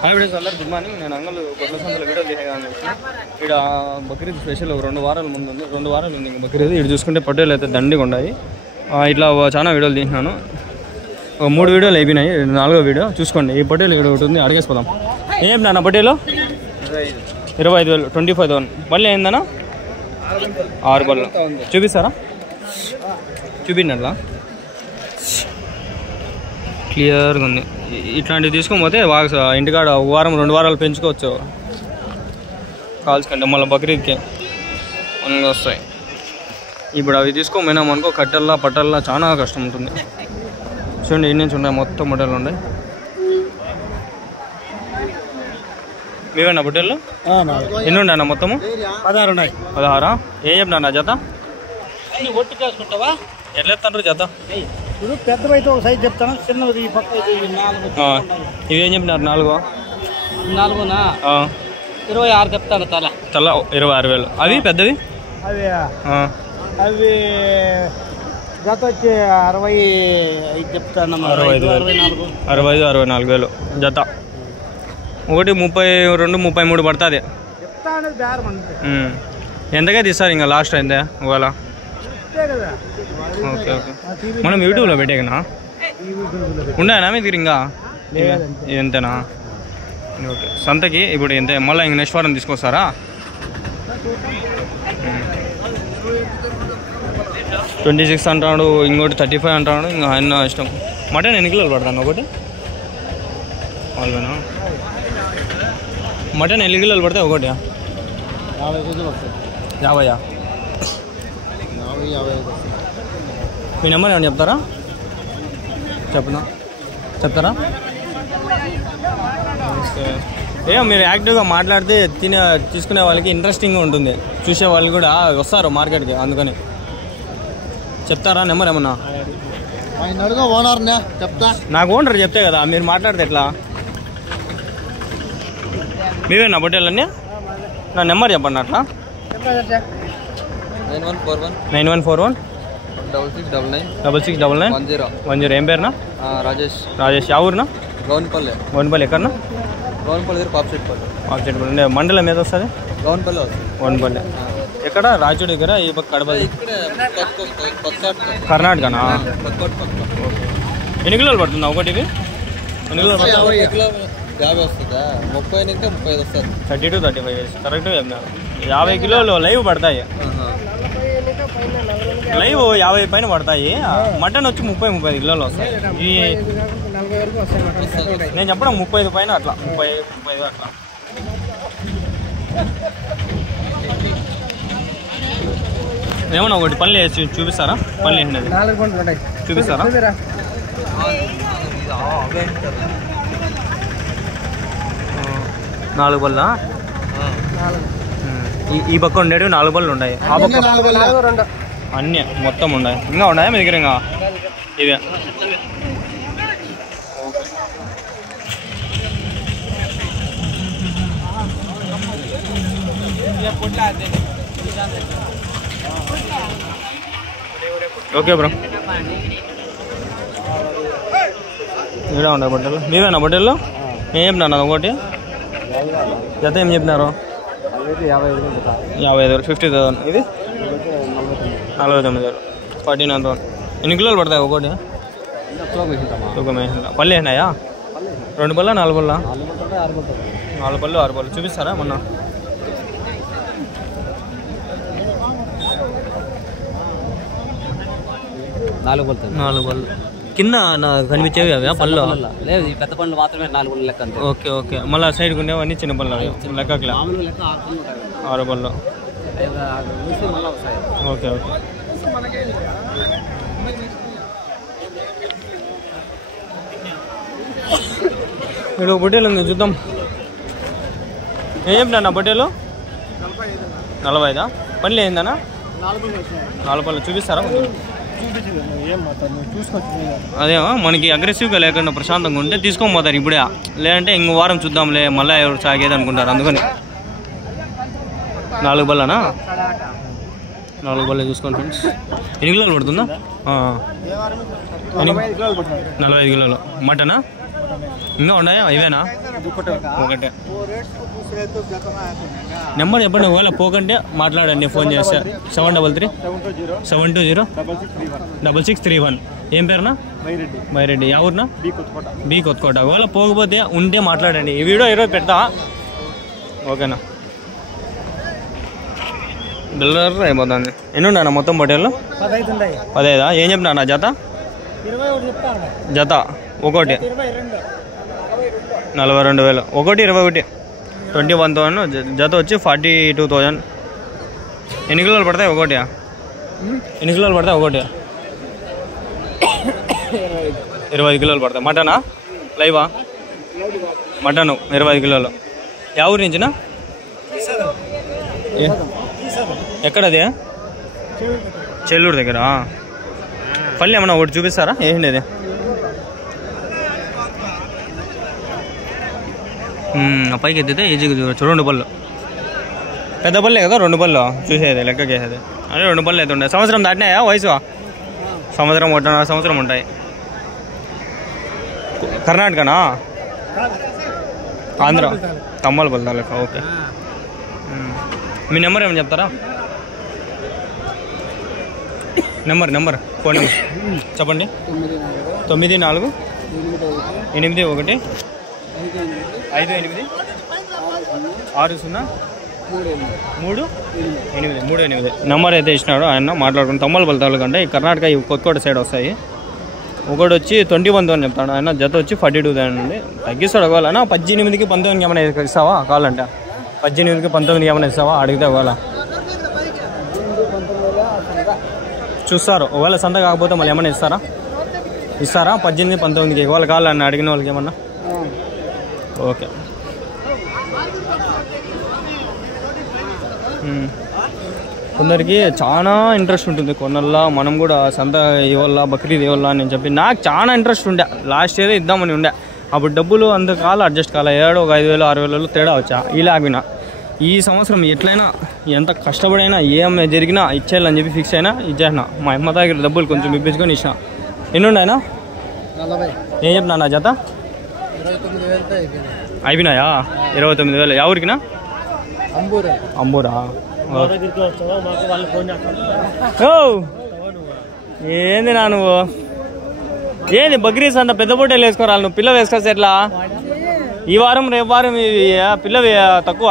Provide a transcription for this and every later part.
Hi friends, అందరూ good morning. నేను అంగల్ గొడ్ల సంతలో వీడియో తీయగానే ఇక్కడ బక్రీద్ స్పెషల్ 2 వారాల ముందు ఉంది. 2 వారాలు ఉంది ఇంకా బక్రీద్. ఇక్కడ చూసుకుంటే పొట్టేలు అయితే దండిగా ఉన్నాయి. ఇట్లా చాలా వీడియోలు తీసినాను. 3 వీడియోలు అయిపోయినాయి. 4వ వీడియో చూసుకోండి. ఈ పొట్టేలు ఇక్కడ ఒకటి ఉంది, అడిగేసిపోదాం. ఏం నాన్న పొట్టేలు? 25,000, 25,000. బళ్ళు ఏందన్నా? 6 బళ్ళు. చూపిస్తారా? చూపిండి అట్లా క్లియర్గా ఉంది. ఇట్లాంటివి తీసుకోకపోతే బాగా ఇంటికాడ 1 వారం 2 వారాలు పెంచుకోవచ్చు కాల్స్ కంటే. మళ్ళీ బక్రీద్కి మనగా వస్తాయి. ఇప్పుడు అవి తీసుకోపోయినాం అనుకో, కట్టెల్లా పట్టల్లా చాలా కష్టం ఉంటుంది. చూడండి ఎన్ని నుంచి ఉన్నాయి, మొత్తం బొట్టెలు ఉన్నాయి. మీవేనా బొట్టెళ్ళు? ఎన్ని ఉన్నాయన్న మొత్తము? 16 ఉన్నాయి. 16. ఏం చెప్పినా జత? ఎట్లా ఎత్తారు జత? ఇప్పుడు పెద్దవైతే ఒక సైజ్ చెప్తాను, చిన్నది ఈ పక్క 4. ఇవేం చెప్పినారు? 4? 4నా 26 చెప్తాను. తల 26,000. అవి పెద్దవి? అవి అవి గత వచ్చి 65 చెప్తాను. 64,000 జత. ఒకటి 32, 33 పడుతుంది. ఎంతగా తీస్తారు ఇంకా లాస్ట్ అయితే ఒకవేళ? Okay okay. మనం యూట్యూబ్లో పెట్టేకనా ఉన్నాయనా మీ దగ్గర? ఇంకా ఎంతనా? ఓకే. సంతకి ఇప్పుడు ఎంత? మళ్ళీ ఇంక నెక్స్ట్ వారం తీసుకొస్తారా? 26 అంటాడు, ఇంకోటి 35 అంటాడు. ఇంకా ఆయన ఇష్టం. మటన్ ఎన్ని కిలోలు పడతాను ఒకటి? వాళ్ళనా? మటన్ ఎన్ని కిలోలు పడతాయి ఒకటి? 50. మీ నెంబర్ ఏమన్నా చెప్తారా? చెప్తారా? ఏమో మీరు యాక్టివ్గా మాట్లాడితే తీసుకునే వాళ్ళకి ఇంట్రెస్టింగ్గా ఉంటుంది. చూసే వాళ్ళు కూడా వస్తారు మార్కెట్కి, అందుకని. చెప్తారా నెంబర్ ఏమన్నా? నాకు ఓనర్ చెప్తే కదా, మీరు మాట్లాడితే ఎట్లా? మీవేనా బొట్టేలన్నీ? నా నెంబర్ చెప్పండి అట్లా. 9141 6699 10. ఏం పేరునా? రాజేష్. యా ఊరునా? గౌన్పల్లి. ఎక్కడనా? పాప్సెట్పల్లి. మండలం మీద వస్తుంది? గౌన్పల్లి. ఎక్కడ? రాజుడి దగ్గర ఈ పక్క కడప, కర్ణాటకనా? ఎన్ని కిలోలు పడుతుందా ఒకటి? ఇవి ఎన్ని కిలోలు పడుతుంది? 50 వస్తుందా? 30 నుంచి 35 వస్తుంది. 30 to 35 కరెక్ట్గా చెప్పినారు. 50 కిలోలు లైవ్ పడతాయి. లైవ్ 50 పైన పడతాయి. మటన్ వచ్చి 30-35 కిలోలు వస్తాయి. నేను చెప్పడం 35 పైన అట్లా, 30-35 అట్లా. ఏమన్నా ఒకటి పళ్ళు వేసి చూపిస్తారా? పళ్ళు వేసినది చూపిస్తారా? 4 బళ్ళ. ఈ పక్క ఉండేవి 4 బళ్ళు ఉన్నాయి. ఆ పక్క అన్నీ మొత్తం ఉన్నాయి. ఇంకా ఉన్నాయా మీ దగ్గర? ఇంకా ఇదే. Okay bro. ఇదే ఉన్నాయి బట్టలు. మీవేనా బట్టలు? ఏం చెప్పినారు ఒకటి? జత ఏం చెప్పినారు? 55,000, 50,000. ఇది 49,000, 49,000. ఎన్ని కిలోలు పడతాయి ఒకటి? పళ్ళు వేసినాయా? 2 బళ్ళ 4 బళ్ళ? 4 బళ్ళు 6 బళ్ళు. చూపిస్తారా మొన్న? నాలుగు బళ్ళు కింద కనిపించేవి అవి పళ్ళు? లేదు, పెద్ద పండ్లు మాత్రమే 4 బళ్ళు లెక్క. Okay okay. మళ్ళీ సైడ్కి ఉండేవన్నీ చిన్న పళ్ళు అవి లెక్కలే? 6 బళ్ళు. Okay okay. ఇక్కడ బొట్టేలు ఉంది, చూద్దాం. ఏం చెప్పినా బొట్టేలు? 45. పళ్ళు ఏందన్నా? 4 పళ్ళు. చూపిస్తారా? అదేమో మనకి అగ్రెసివ్గా లేకుండా ప్రశాంతంగా ఉంటే తీసుకొని పోతారు ఇప్పుడే. లేదంటే ఇంకో వారం చూద్దాంలే, మళ్ళీ ఎవరు సాగేది అనుకుంటారు. అందుకని 4 బళ్ళనా? 4 బళ్ళే చూసుకోండి ఫ్రెండ్స్. ఎన్ని కిలోలు పడుతుందా? 45 కిలోలు. మటనా? ఇంకా ఉన్నాయా ఇవేనా ఒకటే నెంబర్ చెప్పండి ఒకవేళ పోకంటే మాట్లాడండి ఫోన్ చేస్తే 733-720-6631 ఏం పేరునా మైరెడ్డి ఎవరునా బి కొత్తకోట ఒకవేళ పోకపోతే ఉంటే మాట్లాడండి ఈ వీడియో ఈరోజు పెడతా ఓకేనా డెలివరీ అయిపోతుంది ఎన్ని ఉన్నా మొత్తం పొట్టేళ్ళు 15 ఏం చెప్పినా నా జత ఒకటి 42,000 ఒకటి 21 21,000 జత వచ్చి 42,000 ఎన్ని కిలోలు పడతాయి ఒకటి ఒకటి 25 కిలోలు పడతాయి మటనా లైవా మటను 25 కిలోలు యా ఊరి నుంచినా ఎక్కడది చెల్లూరు దగ్గర పల్లె ఏమన్నా ఒకటి చూపిస్తారా ఏంటి అది పైకి ఎత్తితే ఈజీగా చూడచ్చు 2 పళ్ళు పెద్ద పల్లె కదా 2 పళ్ళు చూసేది లెక్కకేసేది అదే 2 పళ్ళు అయితే ఉంటాయి సంవత్సరం దాటినాయా వయసు సంవత్సరం 1.5 సంవత్సరం ఉంటాయి కర్ణాటకనా ఆంధ్ర తమ్మలపల్లి తాలూకా ఓకే మీ నెంబర్ ఏమని చెప్తారా నెంబర్ ఫోన్ నెంబర్ చెప్పండి 948158 నెంబర్ అయితే ఇచ్చినాడు ఆయన మాట్లాడుకుని తమ్మలపల్లి తాలూకా అంటే ఈ కర్ణాటక ఈ కొత్తకోట సైడ్ వస్తాయి ఒకటి వచ్చి 21 అని చెప్తాడు ఆయన జత వచ్చి 42,000 అండి తగ్గిస్తాడు ఒకవేళ 18కి 19కి ఏమైనా ఇస్తావా కావాలంటే 18కి 19కి ఏమైనా ఇస్తావా అడిగితే ఒకవేళ చూస్తారు ఒకవేళ సంత కాకపోతే మళ్ళీ ఏమైనా ఇస్తారా 18 19కి ఒకవేళ కావాలని అడిగిన వాళ్ళకి ఏమన్నా ఓకే కొందరికి చాలా ఇంట్రెస్ట్ ఉంటుంది కొన్నల్లా మనం కూడా సంత ఇవ్వాలా బక్రీద్ ఇవ్వాలా అని చెప్పి నాకు చాలా ఇంట్రెస్ట్ ఉండే లాస్ట్ ఇయర్ ఇద్దామని ఉండే అప్పుడు డబ్బులు అంత కాల అడ్జస్ట్ కాల ఏడో 5,000-6,000 తేడా వచ్చా ఇలా ఆగిన ఈ సంవత్సరం ఎట్లయినా ఎంత కష్టపడైనా ఏం జరిగినా ఇచ్చేయాలని చెప్పి ఫిక్స్ అయినా ఇచ్చేసిన మా అమ్మ దగ్గర డబ్బులు కొంచెం ఇప్పించుకొని ఇచ్చిన ఎన్ని ఉండే ఆయన ఏం చెప్పినా నా జత అయిపోయినాయా 29,000 ఎవరికినా అంబూరా ఏంది నా నువ్వు ఏంది బక్రీద్ అంత పెద్ద పొట్టేలు వేసుకోరాలి నువ్వు పిల్ల వేసుకొస్తే ఎట్లా ఈ వారం రేపు వారం పిల్లవి తక్కువ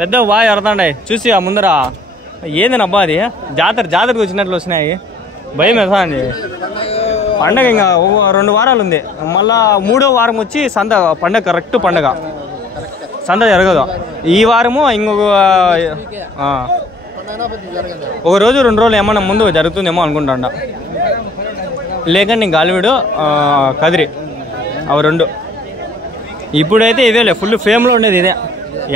పెద్ద బాగా ఎడతాండే చూసి ఆ ముందర ఏంది నబ్బా అది జాతరకు వచ్చినట్లు వచ్చినాయి భయం వేస్తా అండి పండగ ఇంకా 2 వారాలు ఉంది మళ్ళా 3వ వారం వచ్చి సంత పండగ కరెక్ట్ పండగ సంత జరగదు ఈ వారము ఇంకొక ఒక రోజు 2 రోజులు ఏమన్నా ముందు జరుగుతుందేమో అనుకుంటాండ లేకండి గాలివీడు కదిరి అవి 2 ఇప్పుడైతే ఇవేలే ఫుల్ ఫేమ్లో ఉండేది ఇదే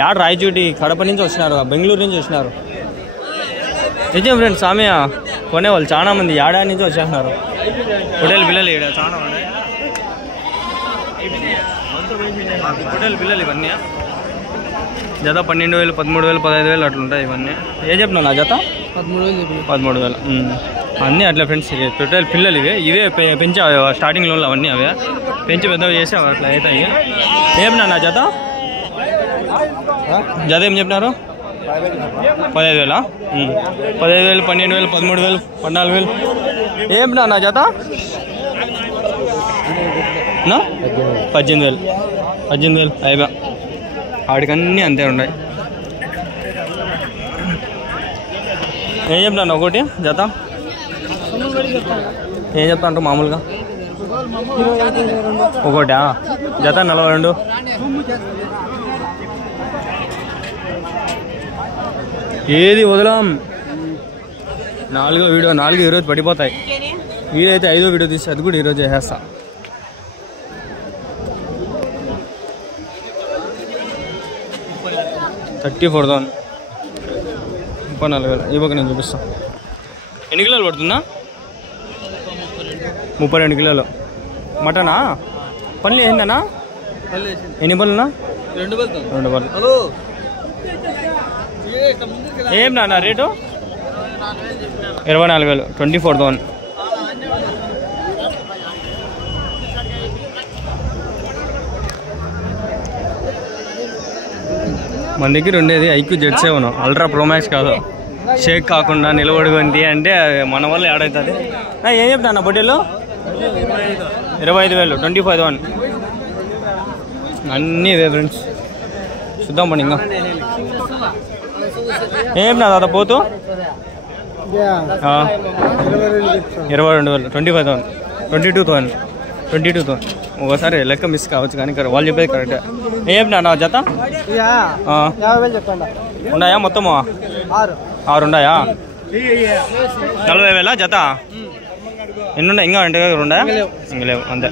యాడ రాయచూటి కడప నుంచి వచ్చినారు బెంగళూరు నుంచి వచ్చినారు నిజం ఫ్రెండ్స్ సామ్య కొనేవాళ్ళు చాలా మంది ఏడా నుంచి వచ్చేస్తున్నారు హోటల్ పిల్లలు ఇక్కడ చాలా ఉన్నాయి హోటల్ పిల్లలు ఇవన్నీ జత 12,000 13,000 15,000 అట్లుంటాయి ఇవన్నీ ఏం చెప్పినా నా జత 13,000 అన్నీ అట్లా ఫ్రెండ్స్ టోటల్ పిల్లలు ఇవే పెంచా స్టార్టింగ్లో అవన్నీ అవే పెంచి పెద్దవి చేసి అట్లా అవుతాయి ఏమన్నా నా జత ఏం చెప్పినారు 15,000 15,000 12,000 13,000 14,000 ఏమన్నా నా జత 18,000 అయిపోయా వాడికన్నీ అంతే ఉన్నాయి ఏం చెప్తాను ఒకటి జత ఏం చెప్తా అంటారు మామూలుగా ఒకటా జత 42 ఏది వదలం 4వ వీడియో 4 ఈరోజు పడిపోతాయి వీడైతే 5వ వీడియో తీసి అది కూడా ఈరోజు చేసేస్తా 34,000 34,000 ఇవ్వక నేను చూపిస్తాను ఎన్ని కిలోలు పడుతుందా 32 కిలోలు మటనా పళ్ళు ఏందన్నా ఎన్ని పళ్ళునా 2 పళ్ళు ఏం నాన్న రేటు 24,000 24,000 మన దగ్గర ఉండేది ఐక్యూ Z7 అల్ట్రా ప్రోమాక్స్ కాదు, షేక్ కాకుండా నిలబడుకుంది అంటే మన వల్ల ఏడవుతుంది. ఏం చెప్తా అన్న పొట్టేలు? 25,000 25,000 అన్నీ ఇదే ఫ్రెండ్స్. చూద్దాం పండి. ఇంకా ఏం నా దాదా పోతూ 22,000 25,000 22,000 ఒకసారి లెక్క మిస్ కావచ్చు కానీ వాళ్ళు చెప్పేది కరెక్ట్. ఏం నా జత ఉన్నాయా? మొత్తము 6 ఉన్నాయా? 40,000 జత. ఎన్ని ఉన్నాయి ఇంకా? ఇంటి దగ్గర ఉన్నాయా? ఇంక లేవు అంతే.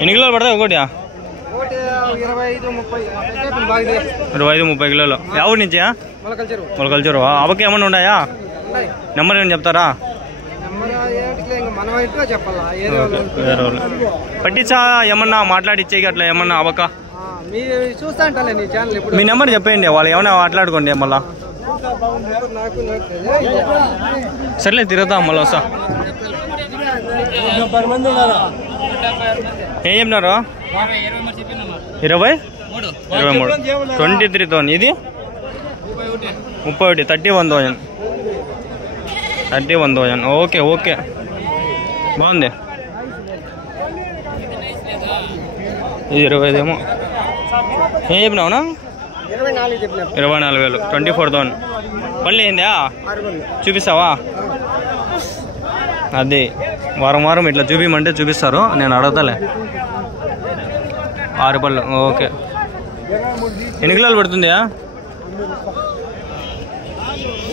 ఎన్ని కిలోలు పడతాయి ఒకటి? 25-30 కిలోలు. ఎవరి నుంచి? మొలకల చెరువు. అవకి ఏమన్నా ఉన్నాయా? నెంబర్ ఏమన్నా చెప్తారా? పట్టించా ఏమన్నా మాట్లాడిచ్చే అట్లా ఏమన్నా అవక? మీ నెంబర్ చెప్పేయండి, వాళ్ళు ఏమన్నా మాట్లాడుకోండి మళ్ళా. సర్లే తిరుగుతాం మళ్ళీ వస్తా. ఏం చెప్పినారు? 23 23,000. ఇది 31 31,000. ఓకే ఓకే బాగుంది. ఇది 25 ఏమో. ఏం చెప్పినావునా? 24,000 24,000. పళ్ళు ఏందా చూపిస్తావా? అది వారం వారం ఇట్లా చూపించమంటే చూపిస్తారు, నేను అడగతాలే. 6 పళ్ళు. ఓకే. ఎన్ని కిలోలు పడుతుందా?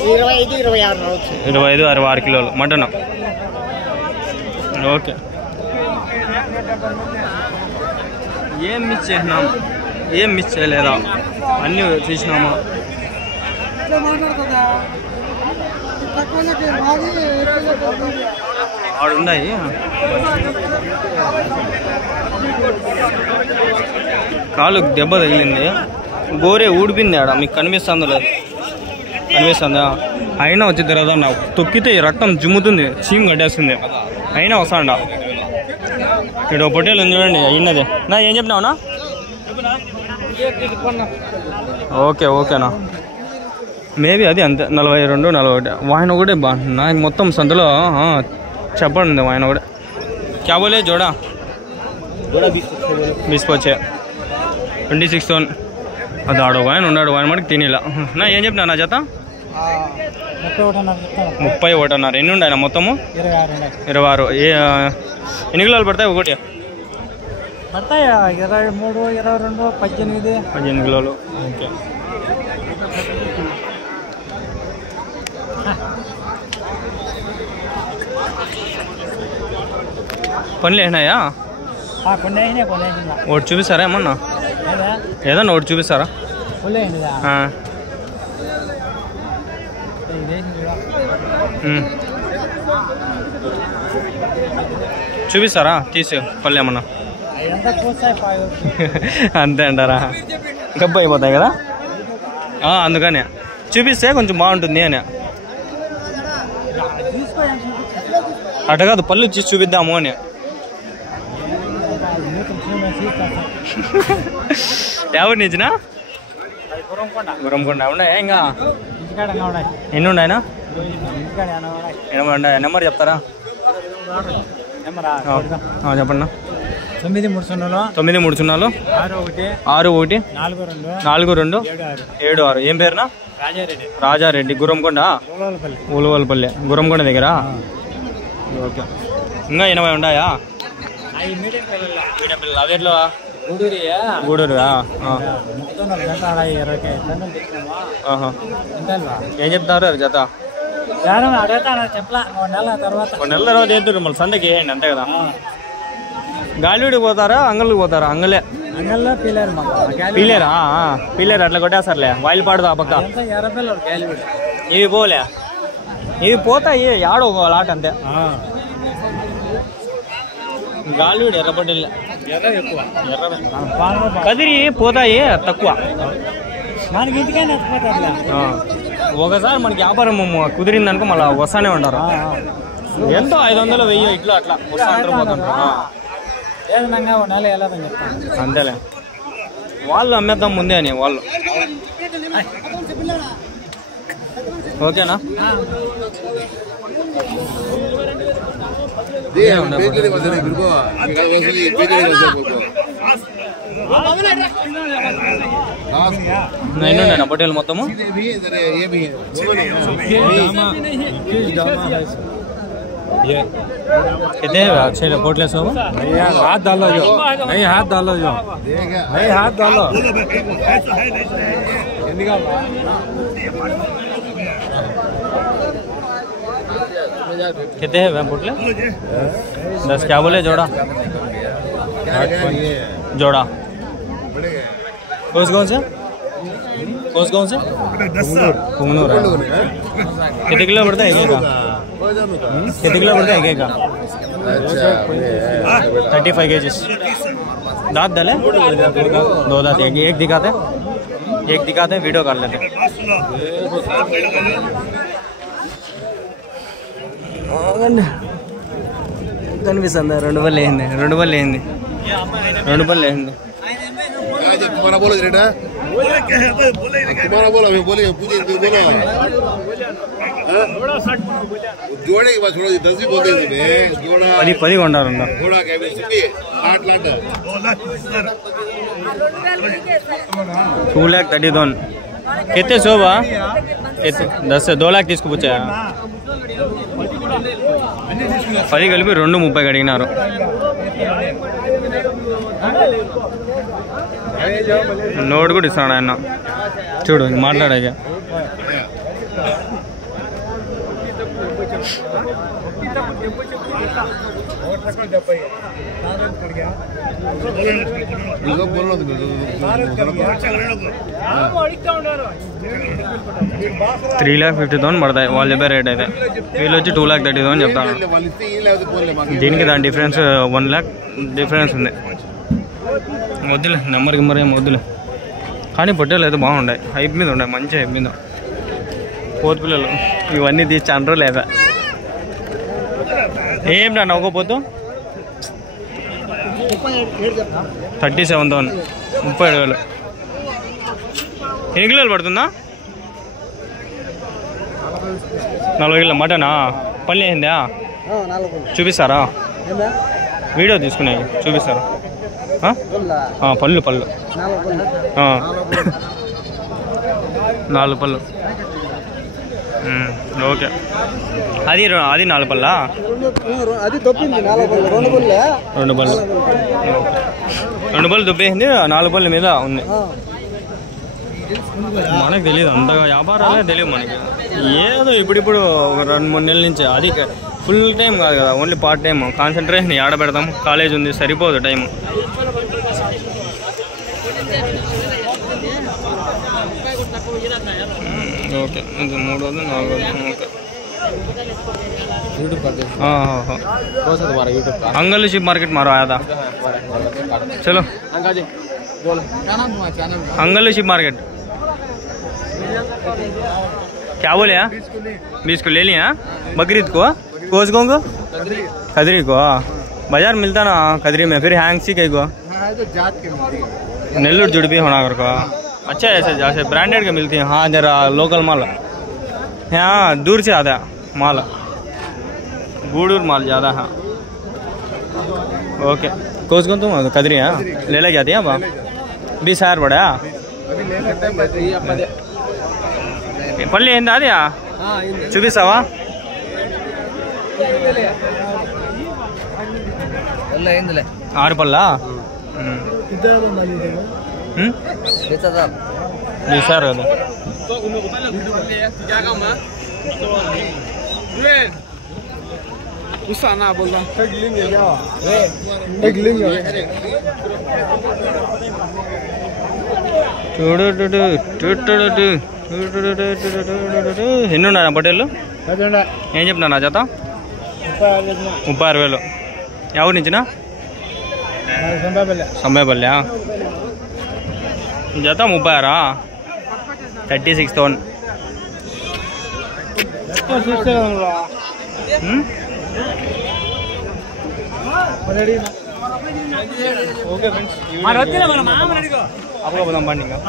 25-26 కిలోలు మటన్. ఓకే. ఏం మిస్ చేసినాం? ఏం మిస్ చేయలేదా? అన్నీ చూసినామా? ఆడున్నాయి. కాలు దెబ్బ తగిలింది, గోరే ఊడిపోయింది. ఆడ మీకు కనిపిస్తుందో లేదు? కనిపిస్తుందా? అయినా వచ్చి తిరగదా? నాకు తొక్కితే రక్తం జుమ్ముతుంది, చీమ్ కట్టేస్తుంది. అయినా వస్తాండా. ఇక్కడ పొట్టేలు ఉంది చూడండి, అయినదే. నా ఏం చెప్పినావునా? ఓకే ఓకేనా. మేబీ అది అంతే 42 41. వాయన ఒకటే నాకు మొత్తం సంతలో చెప్పండి. వాయన ఒకటే క్యా బోలే జోడా 20 వచ్చే 26,000. అది ఆడు ఆయన ఉన్నాడు, ఆయన మటుకు తినేలా. నా ఏం చెప్పినా నా జత? 31.5. ఎన్ని ఉండాయి మొత్తము? 26. ఎన్ని కిలోలు పడతాయి ఒకటి? పడతాయి 23, 22, 18 కిలోలు. ఓకే. పనులు అయినాయా? ఒకటి చూపిస్తారా ఏమన్నా? ఏదన్నా ఒకటి చూపిస్తారా? చూపిస్తారా తీసి పళ్ళు ఏమన్నా? అంతే అంటారా? గబ్బు అయిపోతాయి కదా, అందుకనే చూపిస్తే కొంచెం బాగుంటుంది అని. అట్ట కాదు, పళ్ళు చూసి చూపిద్దాము అని. ఎవరి నుంచినా? గురంకొండ. ఉన్నాయా ఇంకా? ఎన్ని ఉన్నాయనా? 80 ఉన్నాయా? నెంబర్ చెప్తారా? చెప్పండి. 930 61 42 76. ఏం పేరునా? రాజారెడ్డి. గురంకొండ, ఉలవలపల్లి. గురంకొండ దగ్గర. ఓకే. ఇంకా 80 ఉన్నాయా? మీడియం పిల్లలు. అవి ఎట్లా? గూడూరు. ఏం చెప్తారు జత? ఒక నెల తర్వాత వేద్దురు మళ్ళీ సందకి వేయండి, అంతే కదా? గాలివిడికి పోతారా అంగళ్ళకి పోతారా? అంగలే. పీలేరా? పీలేరు అట్లా కొట్టేస్తారులే. వాయిల్పాడుదా పక్క. ఇవి పోలే, ఇవి పోతాయి ఆడో ఒక లాట్ అంతే. గాలివిడి ఎర్రబడ్డలే, కదిరి పోతాయి తక్కువ. ఒకసారి మనకి వ్యాపారం కుదిరిందనుకో మళ్ళీ వస్తానే ఉంటారు. ఎంతో 500 1000 ఇట్లా అట్లా వస్తా ఉంటారు, పోతుంటారు. అంతేలే. వాళ్ళు అమ్మేద్దాం ముందే అని వాళ్ళు. ఓకేనా? ఎన్నున్నాయి పొట్టేలు మొత్తము? कितने अच्छे पोटले सब? हाथ डालो जो नहीं, हाथ डालो जो नहीं, हाथ डालो। कितने हैं पोटले? 10 क्या बोले जोड़ा? जोड़ा कौन से? कौन से? कुमनूर। कितने किलो पड़ता है एक का? कितने किलो पड़ता है एक का? 35 kg। दांत डाले? 2 दांत। एक दिखाते वीडियो कर लेते। కనిపిస్తుంది 2 బళ్ళు వేయింది. 2 బళ్ళు వేయింది. 2 బళ్ళు వేయింది. तुम्हारा बोलो रेटा, तुम्हारा बोलो, बोले पूछे बोलो जोड़े के बाद थोड़ा 10 भी बोलते थे जोड़ा 10 కొంటారు जोड़ा क्या भी 8 लाख 2,32,000 कितने शोभा? 10 से 2 लाख తీసుకుపోచా. 10 కలిపి 2,30 అడిగినారు. నోట్ కూడా ఇస్తాడు ఆయన. చూడు మాట్లాడాక $3,50,000 పడతాయి వాళ్ళు చెప్పే రేట్ అయితే. వీళ్ళు వచ్చి 2,30,000 చెప్తాను. దీనికి దాని డిఫరెన్స్ 1 lakh డిఫరెన్స్ ఉంది. వద్దులే నెంబర్ గిమ్మర్ ఏం వద్దులే. కానీ పొట్టేలు అయితే బాగుంటాయి. హైప్ మీద ఉన్నాయి, మంచి హైప్ మీద. పోతు పిల్లలు ఇవన్నీ తీసి అంటారు లేదా? ఏం రా నవ్వుకోపోతూ 37,000 37,000. ఎన్ని కిలోలు పడుతుందా? 40 కిలో మటనా? పళ్ళు వేసిందా? చూపిస్తారా? వీడియో తీసుకునే చూపిస్తారా? పళ్ళు 4 పళ్ళు. ఓకే. అది 4 పళ్ళా? అది దొబ్బింది 4 పళ్ళు. 2 పళ్ళే 2 పళ్ళు. 2 పళ్ళు దొబ్బేసింది. 4 పళ్ళ మీద ఉంది. మనకు తెలియదు అంతగా, వ్యాపారాలే తెలియదు మనకి. ఏదో ఇప్పుడిప్పుడు ఒక 2-3 నెలల నుంచి. అది ఫుల్ టైం కాదు కదా, ఓన్లీ పార్ట్ టైం. కాన్సన్ట్రేషన్ ఆడ పెడతాం, కాలేజ్ ఉంది, సరిపోదు టైం. ఓకే, ఇది 3 4. ओके अंगल शिप मार्केट मारो आया था. चलो अंगल शिप मार्केट क्या बोले यार? 20 को ले लिया बकरीद को. कोसगों को खदरी को बाजार मिलता ना खदरी में. फिर हैंग सी कहीं को नेल्लूर जुड़ भी होना को. अच्छा ऐसे जैसे ब्रांडेड के मिलती हैं. हाँ जरा लोकल माल यहाँ दूर से आता है माल. गूडूर माल ज़्यादा है. ओके कोसगों तुम खदरी है ले ले जाती है. अब 20,000 पड़ा पल्ली ఏంది అది చూపిస్తావా? ಎಲ್ಲ ఏందిలే 6 పళ్ళా? 20,000 కదా. उसका ना बोल रहा ఎన్నున్నారా పొట్టేళ్ళు? ఏం చెప్పినా నా జత? 36,000. ఎవరి నుంచినా? సంబేపల్లి జత 36. 36,000. ఓకే ఫ్రెండ్స్ అప్పుగా పోదాం బండి ఇంకా